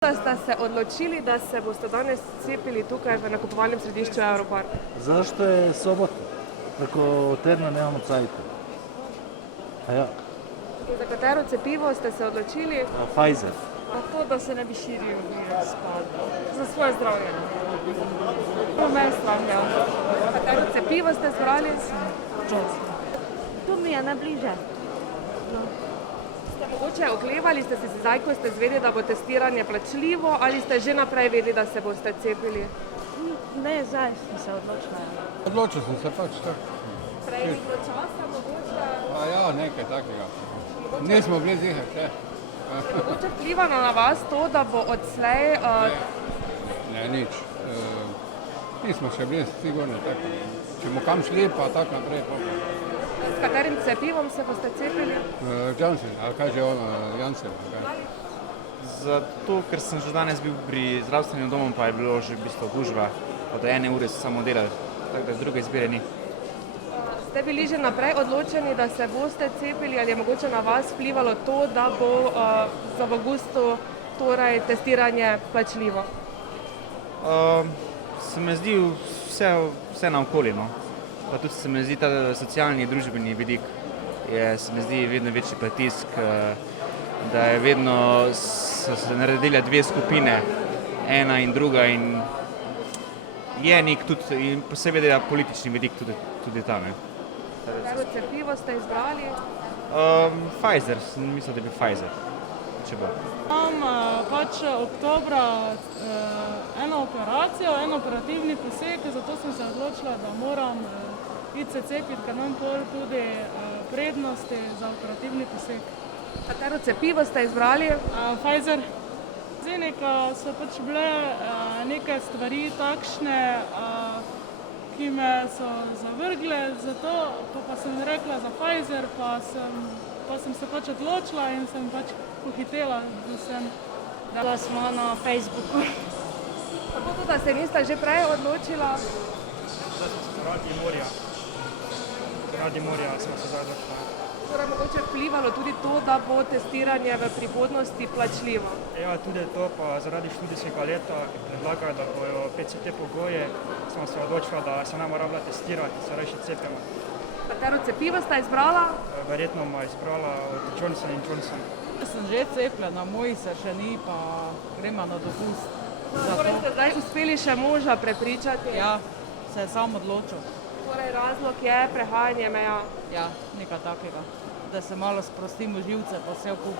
Da ste se odločili, da se boste danes cepili tukaj v nakupovalnem središču Europark? Zašto je sobota? Preko tedna nemamo cajta. Ja. In za katero cepivo ste se odločili? Pfizer. A to, da se ne bi širil virus, za svoje zdravje. To me je strah, ja. Katero cepivo ste zbrali? Johnson. Tu mi je najbliže. Ste mogoče oklevali, ste si zdaj, ko ste izvedeli, da bo testiranje plačljivo, ali ste že naprej vedeli, da se boste cepili? Ne, zdaj sem se odločila. Odločil sem se pač tako. Prej ni bilo časa, mogoče? A ja, nekaj takega. Nismo bili ziher, še. Mogoče vpliva na vas to, da bo odslej... Ne, nič. Nismo še bili sigurni, tako. Če bomo kam šli, pa tako naprej. S katerim cepivom se boste cepili? Johnson, ali kaj že ono, Janssen. Zato, ker sem že danes bil pri zdravstvenem domu, pa je bilo že v bistvu gužva. Od 1 ure so samo delali, tako da druge izbire ni. Ste bili že naprej odločeni, da se boste cepili, ali je mogoče na vas vplivalo to, da bo za v avgustu torej testiranje plačljivo? Se mi zdi vse naokoli, no. Pa tudi se mi zdi ta socialni, družbeni vidik, se mi zdi vedno večji pritisk, da je vedno so se naredile dve skupine, ena in druga, in je nek tudi, in posebej da politični vidik tudi tam. Katero cepivo ste izbrali? Pfizer, mislim, da bi Pfizer, če bo. Imam pač oktobra eno operacijo, en operativni poseg, zato sem se odločila, da moram iti se cepiti, ker imam pol tudi prednosti za operativni poseg. Katero cepivo ste izbrali? Pfizer. Zenika so pač bile neke stvari takšne, ki me so zavrgle, zato pa sem rekla za Pfizer, pa sem se pač odločila in sem pač pohitela, da sem... Bila smo na Facebooku. Kako to, da se niste že prej odločila? Radi morja smo se zdaj odločili. Torej mogoče vplivalo tudi to, da bo testiranje v prihodnosti plačljivo? Ja, tudi to, pa zaradi študijskega leta predlagajo, da bojo PCT pogoje, smo se odločili, da se ne mora testirati, se reči cepimo. Katero cepivo ste izbrala? Verjetno ma izbrala od Johnson & Johnson. Sem že cepljena, moji se še ni, pa gremo na dopust. Torej ste zdaj uspeli še moža prepričati? Ja, se je sam odločil. Torej razlog je prehajanje meja? Ja, nekaj takega. Da se malo sprostimo živce, pa vse okup.